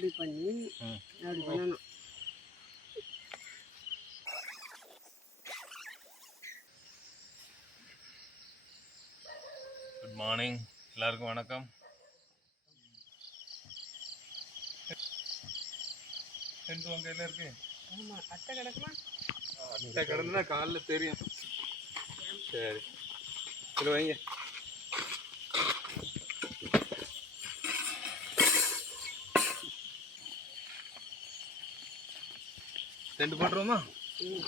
இப்படி பண்ணி. அப்படி பண்ணணும். குட் மார்னிங் எல்லாருக்கும் வணக்கம். டென்ட் உங்க கையில் இருக்கு? ஆமாம் அட்டை கிடக்குமா? அட்டை கடந்தா காலில் தெரியும். சரி. சரி வைங்க. டென்ட் போட்டுருவோமா? ம்.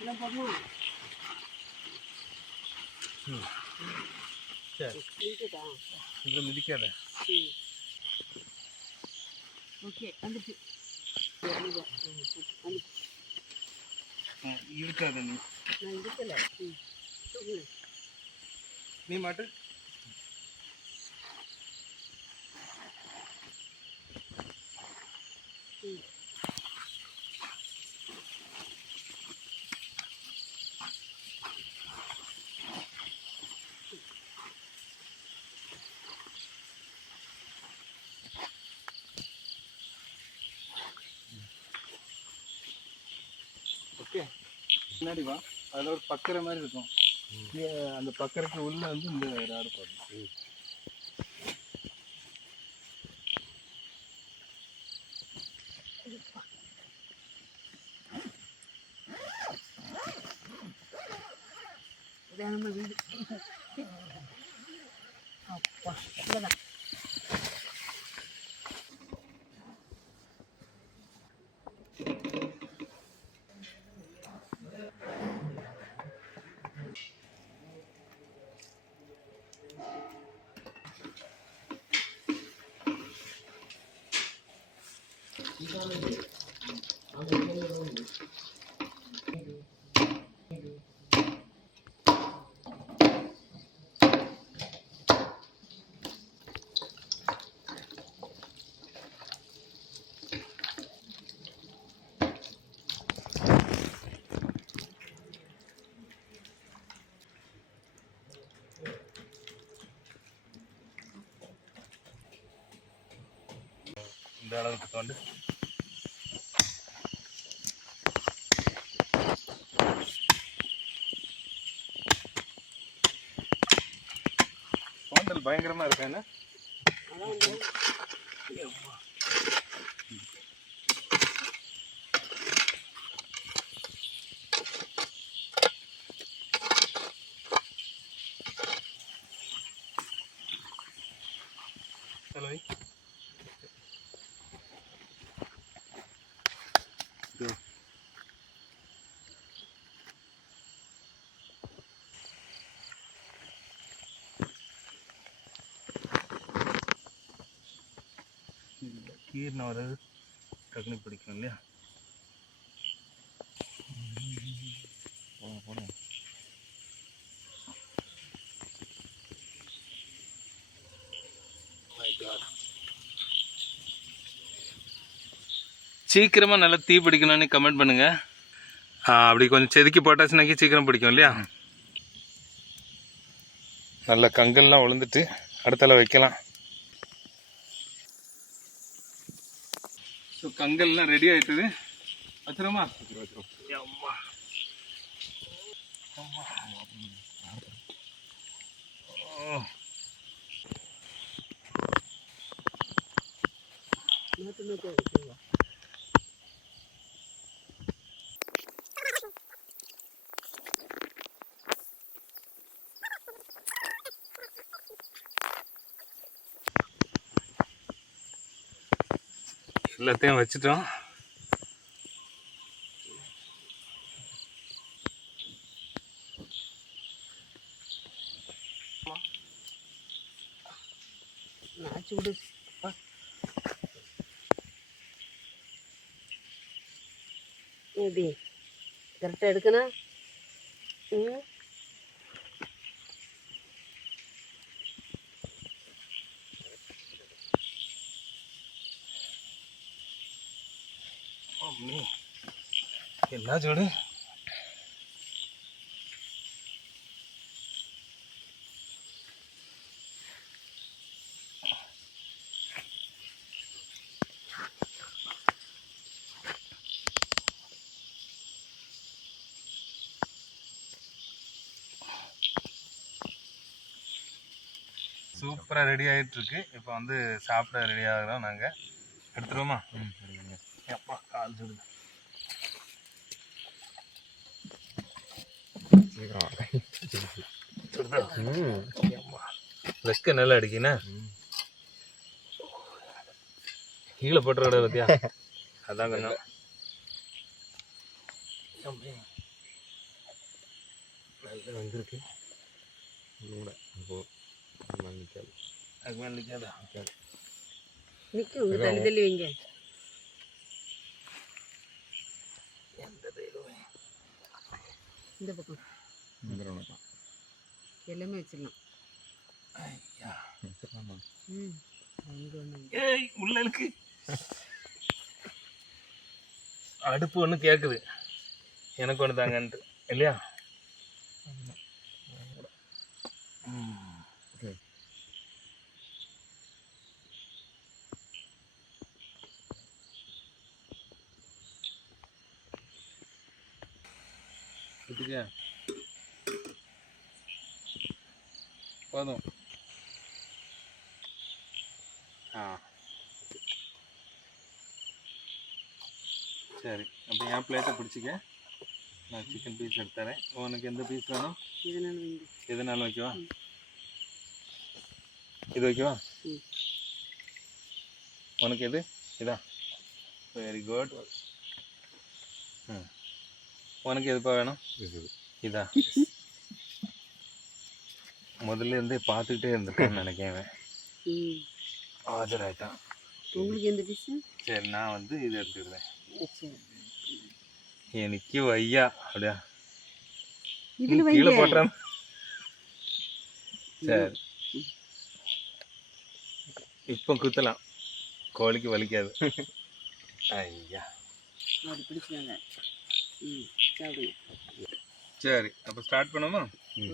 இல்லை போடணும் சரி. இருக்குதா இதில் மிதிக்காத ம் ஓகே வந்துச்சு வந்துச்சு. வந்துச்சு இருக்காத நீ நான் இருக்கல ம் தூக்கு. நீ மாட்டு ம் ஓகே பின்னாடி வா. அதில் ஒரு பக்கரை மாதிரி இருக்கும். அந்த பக்கரைக்கு உள்ள வந்து இந்த ராடு போடணும். நம்ம வீடு. அப்பா இந்த அளவுக்கு தோண்டு. தோண்டல் பயங்கரமா இருக்கு என்ன? அதான் வந்து ஹலோ கீர்னு வர்றது டக்குனு பிடிக்கும் இல்லையா? சீக்கிரமாக நல்லா தீ பிடிக்கணும்னு கமெண்ட் பண்ணுங்க. அப்படி கொஞ்சம் செதுக்கி போட்டாச்சுனாக்கி சீக்கிரம் பிடிக்கும் இல்லையா? நல்ல கங்கல்லாம் விழுந்துட்டு அடுத்தால வைக்கலாம். ஸோ கங்கல்லாம் ரெடி ஆயிட்டுது. வச்சிரமா அம்மா. ஓ எல்லாத்தையும் வச்சுட்டோம். நான் எப்படி கரெக்டாக எடுக்கணும்? ம். என்ன சோடு சூப்பராக ரெடி ஆகிட்டுருக்கு இப்போ வந்து சாப்பிட ரெடி ஆகிறோம் நாங்கள் எடுத்துருவோமா? ம். சுடுதா வெக்க நல்லா அடிக்கினா கீழே போட்டுற விட பத்தியா அதான் கொஞ்சம். நல்லா வந்திருக்கு அது மேல நிக்காதா? நிற்கும் தள்ளி தள்ளி வைங்க இந்த பக்கம். எல்லாமே வச்சிடலாம். ஐயா. ம். ஏய் உள்ள இருக்கு. அடுப்பு ஒன்று கேட்குது எனக்கு ஒன்று தாங்கன்ட்டு. இல்லையா? ஊத்திட்டியா? போதும். ஆ. சரி அப்போ என் பிளேட்டை பிடிச்சிக்க. நான் சிக்கன் பீஸ் எடுத்துறேன். உனக்கு எந்த பீஸ் வேணும்? எதுனாலும் வைக்கவா? இது வைக்கவா. உனக்கு எது? இதா. வெரி குட் ம். உனக்கு எதுப்பா வேணும்? இதா. முதல்ல இருந்தே பார்த்துக்கிட்டே இருந்துட்டேன்னு நினைக்கிறேன் ஆஜராயிட்டான் உங்களுக்கு எந்த பீஸு சரி நான் வந்து இது எடுத்துக்கிறேன். சரி. எனக்கு ஐயா அப்படியா? இதில் கீழே வைங்க போட்டுறான் சரி. இப்போ குத்தலாம். ம் சாப்பிடுங்க சரி அப்போ ஸ்டார்ட் பண்ணுமா?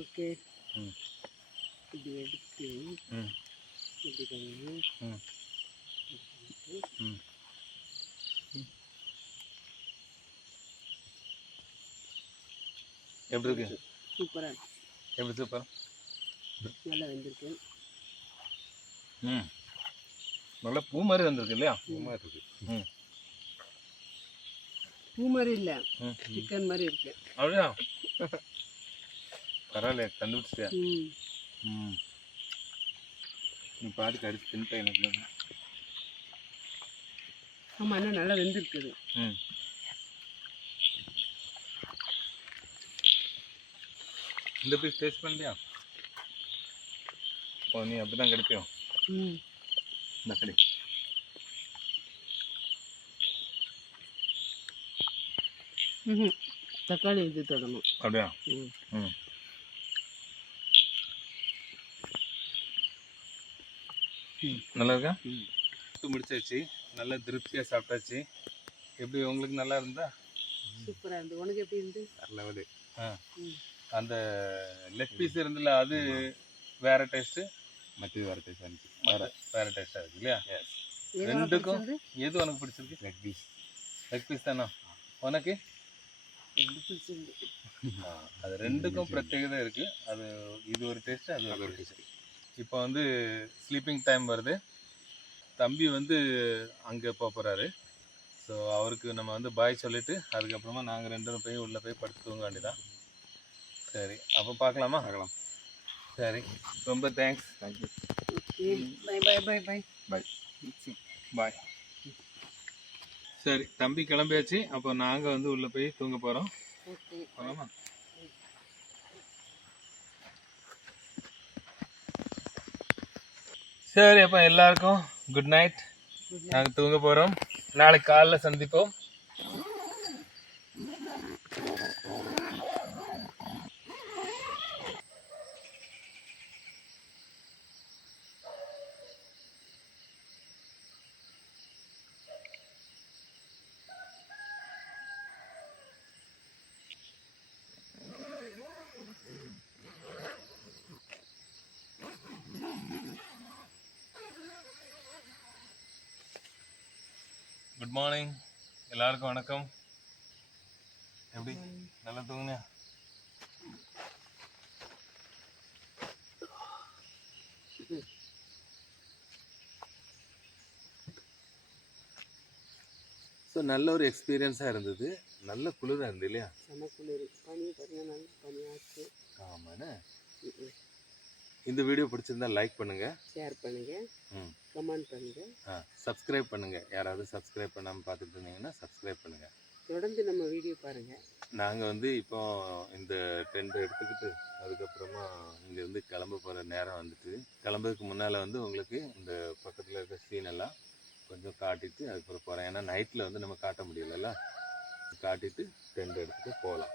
ஓகே. ம். இப்படி எடுத்து ம். இப்படி ம். ம். எப்படி இருக்கு? சூப்பராக எப்படி சூப்பர்? நல்லா வெந்திருக்கு. ம். நல்லா பூ மாதிரி வந்திருக்கு இல்லையா? பூ மாதிரி இருக்கு. ம். பூ மாதிரி இல்லை சிக்கன் மாதிரி இருக்கு. அப்படியா? பரவாயில்ல கண்டுபிடிச்சிட்டியா? ம். நீ பாதி கடிச்சு தின்ட்ட எனக்கு ஆமாம் இன்னும் நல்லா வெந்திருக்குது. ம். இந்த பீஸ் டேஸ்ட் பண்ணியா ஓ நீ அப்படி தான் கிடைப்பியோ? ம். இந்த கடி. தக்காளி இது தொடணும். அப்படியா? ம். நல்லா இருக்கா? முடிச்சாச்சு. நல்லா திருப்தியாக சாப்பிட்டாச்சு. எப்படி உங்களுக்கு நல்லா இருந்தா? சூப்பராக இருந்து உனக்கு எப்படி இருந்து நல்லது ஆ. அந்த லெக் பீஸ் இருந்துல அது வேற டேஸ்ட்டு மற்றது வேறு டேஸ்ட் வந்துச்சு வேற வேற டேஸ்ட்டாக இருக்கு இல்லையா? ரெண்டுக்கும்? எது உனக்கு பிடிச்சிருக்கு? லெக் பீஸ் லெக் பீஸ் தானா? உனக்கு? அது ரெண்டுக்கும் பிரத்யேகதை இருக்கு. அது இது ஒரு டேஸ்ட் அது ஒரு டேஸ்ட் இப்போ வந்து ஸ்லீப்பிங் டைம் வருது. தம்பி வந்து அங்கே போக போகிறாரு ஸோ அவருக்கு நம்ம வந்து பாய் சொல்லிட்டு அதுக்கப்புறமா நாங்கள் ரெண்டு பேரும் போய் உள்ளே போய் படுத்து தூங்க வேண்டியதான் சரி அப்போ பார்க்கலாமா பார்க்கலாம் சரி ரொம்ப thanks thank you okay bye bye bye bye bye bye சரி தம்பி கிளம்பியாச்சு. அப்போ நாங்கள் வந்து உள்ளே போய் தூங்க போகிறோம் போகலாமா சரி அப்போ எல்லாருக்கும் குட் நைட் நாங்கள் தூங்க போகிறோம் நாளைக்கு காலைல சந்திப்போம். குட் மார்னிங் எல்லாருக்கும் வணக்கம். எப்படி? நல்லா தூங்குனியா? ஸோ நல்ல ஒரு எக்ஸ்பீரியன்ஸாக இருந்தது. நல்ல குளிராக இருந்தது இல்லையா? செம குளிர். பனி பார்த்தீங்கன்னா நல்ல பனியாச்சு. ஆமாண்ணே. இந்த வீடியோ பிடிச்சிருந்தா லைக் பண்ணுங்க. ஷேர் பண்ணுங்க. ம். கமெண்ட் பண்ணுங்க. சப்ஸ்கிரைப் பண்ணுங்க. யாராவது சப்ஸ்கிரைப் பண்ணாமல் பார்த்துட்டு இருந்தீங்கன்னா சப்ஸ்கிரைப் பண்ணுங்க. தொடர்ந்து நம்ம வீடியோ பாருங்க. நாங்கள் வந்து இப்போ இந்த டென்ட் எடுத்துக்கிட்டு அதுக்கப்புறமா இங்கேருந்து கிளம்ப போகிற நேரம் வந்துட்டு கிளம்புறதுக்கு முன்னால் வந்து உங்களுக்கு இந்த பக்கத்தில் இருக்க சீன் எல்லாம் கொஞ்சம் காட்டிட்டு அதுக்கப்புறம் போகிறேன் ஏன்னா நைட்டில் வந்து நம்ம காட்ட முடியலல்ல. காட்டிட்டு டென்ட் எடுத்துகிட்டு போகலாம்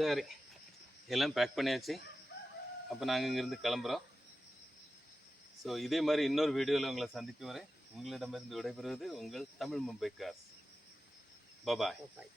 சரி. எல்லாம் பேக் பண்ணியாச்சு. அப்போ நாங்கள் இங்கேருந்து கிளம்புறோம். ஸோ இதே மாதிரி இன்னொரு வீடியோவில் உங்களை சந்திக்கும் வரை உங்களிடமிருந்து விடைபெறுவது உங்கள் தமிழ் மும்பை காஸ் பபாய் பாய்